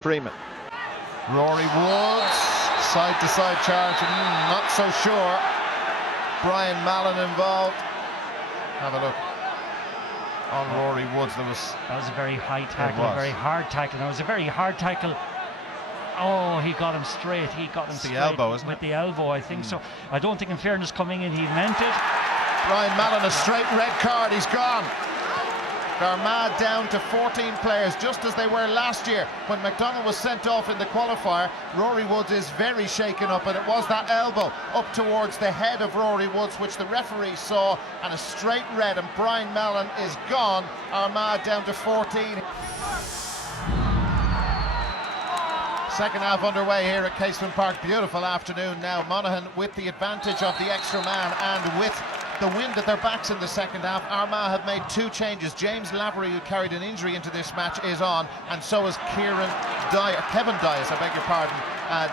Freeman. Rory Woods, side-to-side charge, not so sure. Brian Mallon involved. Have a look on Rory Woods. That was a very high tackle, a very hard tackle. That was a very hard tackle. Oh, he got him straight. He got him straight. The elbow, isn't it? With the elbow, I think so. I don't think, in fairness, coming in, he meant it. Brian Mallon, a straight red card. He's gone. Armagh down to 14 players, just as they were last year when McDonald was sent off in the qualifier. Rory Woods is very shaken up, and it was that elbow up towards the head of Rory Woods which the referee saw, and a straight red, and Brian Mallon is gone. Armagh down to 14. Second half underway here at Casement Park. Beautiful afternoon now. Monaghan with the advantage of the extra man, and with the wind at their backs in the second half. Armagh have made two changes. James Lavery, who carried an injury into this match, is on, and so is Kevin Dias, I beg your pardon.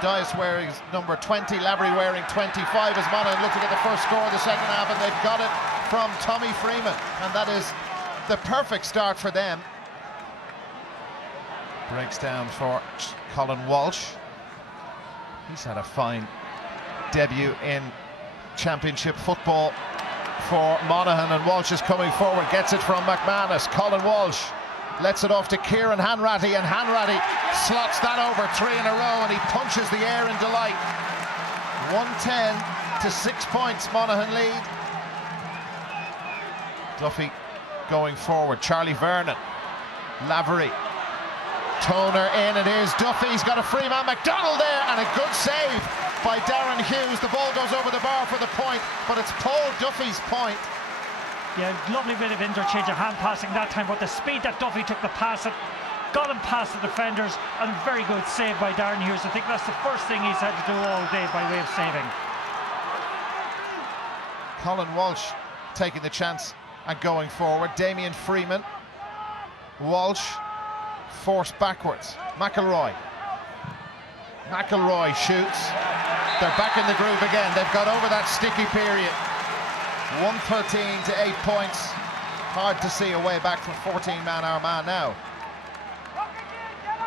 Dias wearing number 20, Lavery wearing 25, as Monaghan look to get the first score of the second half, and they've got it from Tommy Freeman, and that is the perfect start for them. Breaks down for Colin Walsh. He's had a fine debut in Championship football for Monaghan, and Walsh is coming forward, gets it from McManus. Colin Walsh lets it off to Kieran Hanratty, and Hanratty slots that over 3 in a row, and he punches the air in delight. 110 to 6 points, Monaghan lead. Duffy going forward, Charlie Vernon, Lavery, Toner in, it is Duffy, he's got a free man, McDonald there, and a good save by Darren Hughes. The ball goes over the bar for the point, but it's Paul Duffy's point. Yeah, lovely bit of interchange of hand passing that time, but the speed that Duffy took the pass at got him past the defenders, and very good save by Darren Hughes. I think that's the first thing he's had to do all day by way of saving. Colin Walsh taking the chance and going forward. Damien Freeman, Walsh forced backwards. McElroy shoots. They're back in the groove again. They've got over that sticky period. 113 to 8 points. Hard to see a way back from 14-man Armagh now.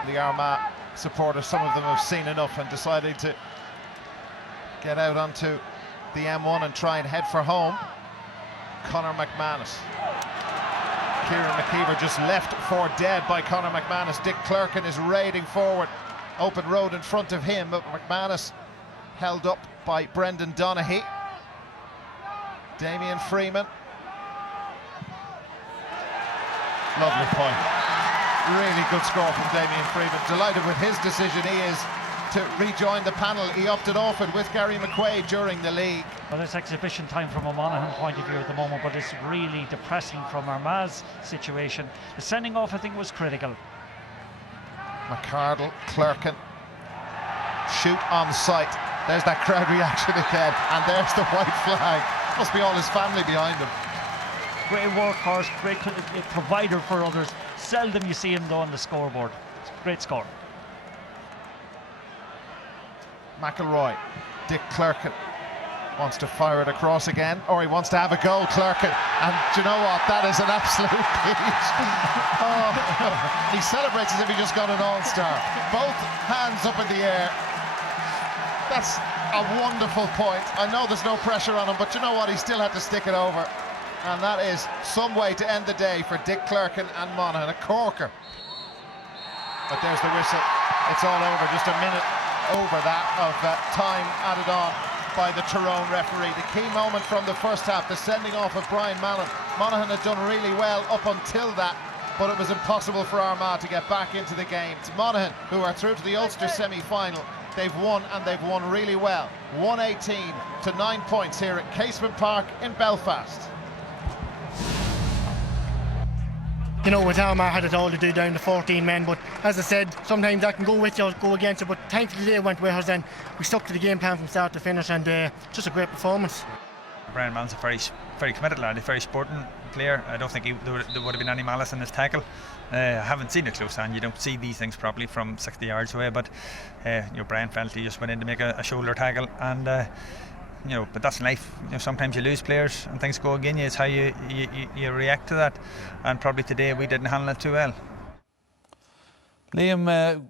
The Armagh supporters, some of them have seen enough and decided to get out onto the M1 and try and head for home. Conor McManus. Kieran McKeever just left for dead by Conor McManus. Dick Clerkin is raiding forward. Open road in front of him, but McManus held up by Brendan Donaghy. Damien Freeman. Lovely point. Really good score from Damien Freeman. Delighted with his decision. He is to rejoin the panel. He opted off it with Gary McQuaid during the league. Well, it's exhibition time from a Monaghan point of view at the moment, but it's really depressing from Armagh's situation. The sending off, I think, was critical. McCardle, Clerkin, shoot on sight. There's that crowd reaction again, and there's the white flag. Must be all his family behind him. Great workhorse, great provider for others. Seldom you see him though on the scoreboard. Great score. McElroy, Dick Clerkin wants to fire it across again, or he wants to have a go, Clerkin, and do you know what, that is an absolute peach. Oh, he celebrates as if he just got an all-star. Both hands up in the air. That's a wonderful point. I know there's no pressure on him, but you know what, he still had to stick it over, and that is some way to end the day for Dick Clerkin and Monaghan. A corker, but there's the whistle. It's all over. Just a minute over that of time added on by the Tyrone referee. The key moment from the first half, the sending off of Brian Mallon. Monaghan had done really well up until that, but it was impossible for Armagh to get back into the game. It's Monaghan who are through to the Ulster semi-final. They've won, and they've won really well. 118 to 9 points here at Casement Park in Belfast. You know, with Armagh had it all to do down to 14 men, but as I said, sometimes that can go with you or go against you, but thankfully they went with us and we stuck to the game plan from start to finish, and just a great performance. Brian Mallon's a very committed lad, a very sporting player. I don't think there would have been any malice in his tackle. I haven't seen it close on. You don't see these things properly from 60 yards away, but Brian felt he just went in to make a shoulder tackle, and but that's life. Sometimes you lose players and things go against you. It's how you react to that, and probably today we didn't handle it too well. Liam,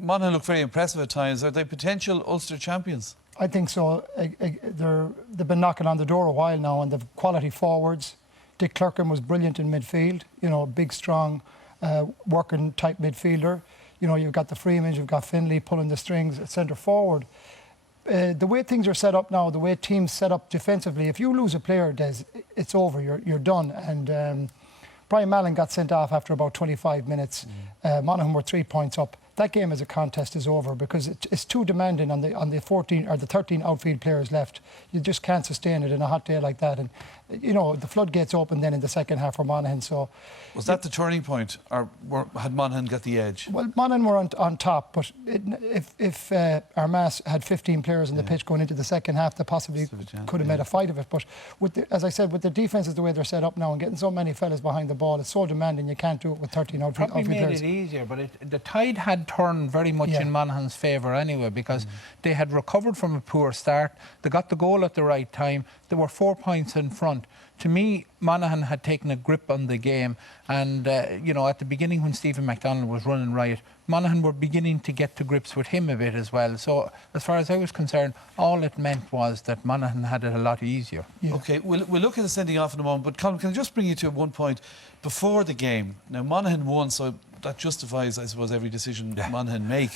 Monaghan look very impressive at times. Are they potential Ulster champions? I think so. They've been knocking on the door a while now, and they've quality forwards. Dick Clerkin was brilliant in midfield. You know, big, strong, working type midfielder. You know, you've got the Freemans, you've got Finlay pulling the strings at centre forward. The way things are set up now, the way teams set up defensively, if you lose a player, Des, it's over. You're done. And Brian Mallon got sent off after about 25 minutes. Monaghan were 3 points up. That game as a contest is over because it's too demanding on the 14 or the 13 outfield players left. You just can't sustain it in a hot day like that. And you know, the floodgates open then in the second half for Monaghan. So was that the turning point, or had Monaghan got the edge? Well, Monaghan were on top, but if Armagh had 15 players on the pitch going into the second half, they possibly could have made a fight of it. But as I said, with the defenses the way they're set up now and getting so many fellas behind the ball, it's so demanding you can't do it with 13 outfield players. Probably made it easier, but the tide had turned very much in Monaghan's favour anyway, because they had recovered from a poor start. They got the goal at the right time. They were 4 points in front. To me, Monaghan had taken a grip on the game, and you know, at the beginning when Stephen MacDonald was running riot, Monaghan were beginning to get to grips with him a bit as well. So as far as I was concerned, all it meant was that Monaghan had it a lot easier. Okay, we'll look at the sending off in a moment, but Colm, can I just bring you to one point before the game? Now, Monaghan won, so that justifies, I suppose, every decision Monaghan make.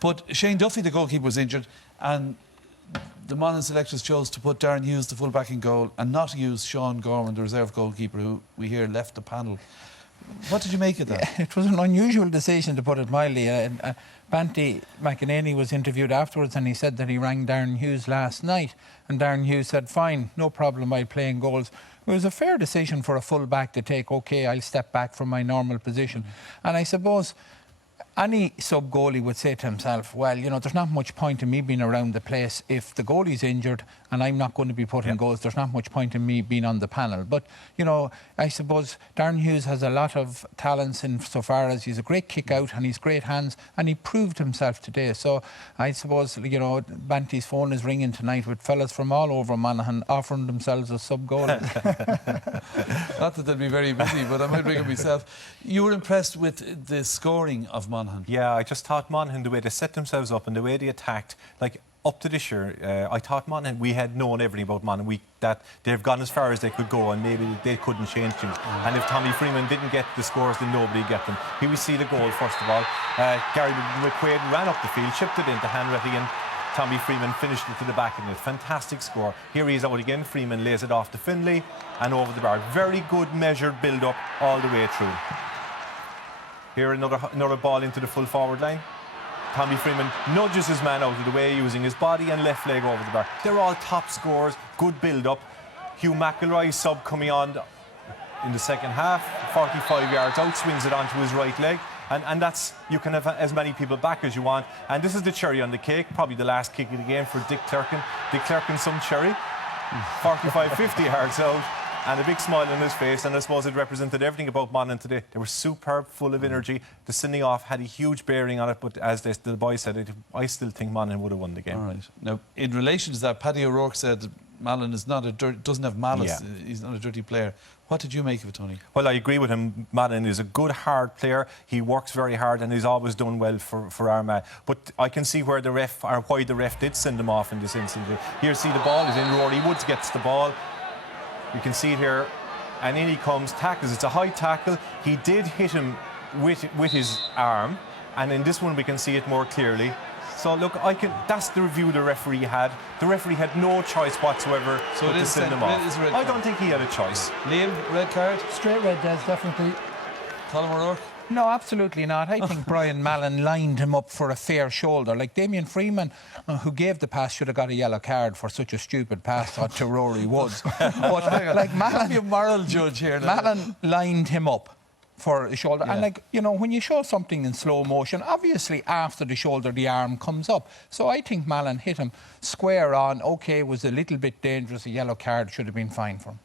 But Shane Duffy, the goalkeeper, was injured, and the Monaghan selectors chose to put Darren Hughes, the full-back, in goal, and not use Sean Gorman, the reserve goalkeeper, who we hear left the panel. What did you make of that? It was an unusual decision, to put it mildly. Banty McEnany was interviewed afterwards, and he said that he rang Darren Hughes last night, and Darren Hughes said, fine, no problem, I'll play in goals. It was a fair decision for a full-back to take. OK, I'll step back from my normal position. And I suppose any sub-goalie would say to himself, well, you know, there's not much point in me being around the place if the goalie's injured and I'm not going to be putting goals. There's not much point in me being on the panel. But, you know, I suppose Darren Hughes has a lot of talents in so far as he's a great kick-out and he's great hands, and he proved himself today. So I suppose, you know, Banty's phone is ringing tonight with fellas from all over Monaghan offering themselves as sub-goalies. Not that they'll be very busy, but I might bring it myself. You were impressed with the scoring of Monaghan? Yeah, I just thought Monaghan, the way they set themselves up and the way they attacked, like up to this year, I thought Monaghan, we had known everything about Monaghan, that they've gone as far as they could go, and maybe they couldn't change things. And if Tommy Freeman didn't get the scores, then nobody would get them. Here we see the goal, first of all. Gary McQuaid ran up the field, chipped it into Hanratty, and Tommy Freeman finished it to the back of it. Fantastic score. Here he is out again. Freeman lays it off to Finlay and over the bar. Very good measured build-up all the way through. Here another ball into the full forward line. Tommy Freeman nudges his man out of the way using his body and left leg over the bar. They're all top scores, good build-up. Hugh McElroy sub coming on in the second half, 45 yards out, swings it onto his right leg. And that's, you can have as many people back as you want. And this is the cherry on the cake, probably the last kick of the game for Dick Clerkin. Dick Clerkin, some cherry, 45, 50 yards out, and a big smile on his face. And I suppose it represented everything about Monaghan today. They were superb, full of energy. The sending off had a huge bearing on it, but as the boys said, I still think Monaghan would have won the game. All right. Now, in relation to that, Paddy O'Rourke said Mallon is not doesn't have malice. Yeah. He's not a dirty player. What did you make of it, Tony? Well, I agree with him. Mallon is a good, hard player. He works very hard and he's always done well for Armagh. But I can see where why the ref did send him off in this instance. Here, see the ball is in. Rory Woods gets the ball. You can see it here. And in he comes, tackles. It's a high tackle. He did hit him with his arm. And in this one, we can see it more clearly. So look, that's the review the referee had. The referee had no choice whatsoever to send him off. I don't think he had a choice. Liam, red card? Straight red, Des, definitely. Colm O'Rourke? No, absolutely not. I think Brian Mallon lined him up for a fair shoulder. Like Damien Freeman, who gave the pass, should have got a yellow card for such a stupid pass to Rory Woods. But like Mallon, be a moral judge here. Mallon lined him up for the shoulder. And like, you know, when you show something in slow motion, obviously after the shoulder the arm comes up. So I think Mallon hit him square on. OK, was a little bit dangerous. A yellow card should have been fine for him.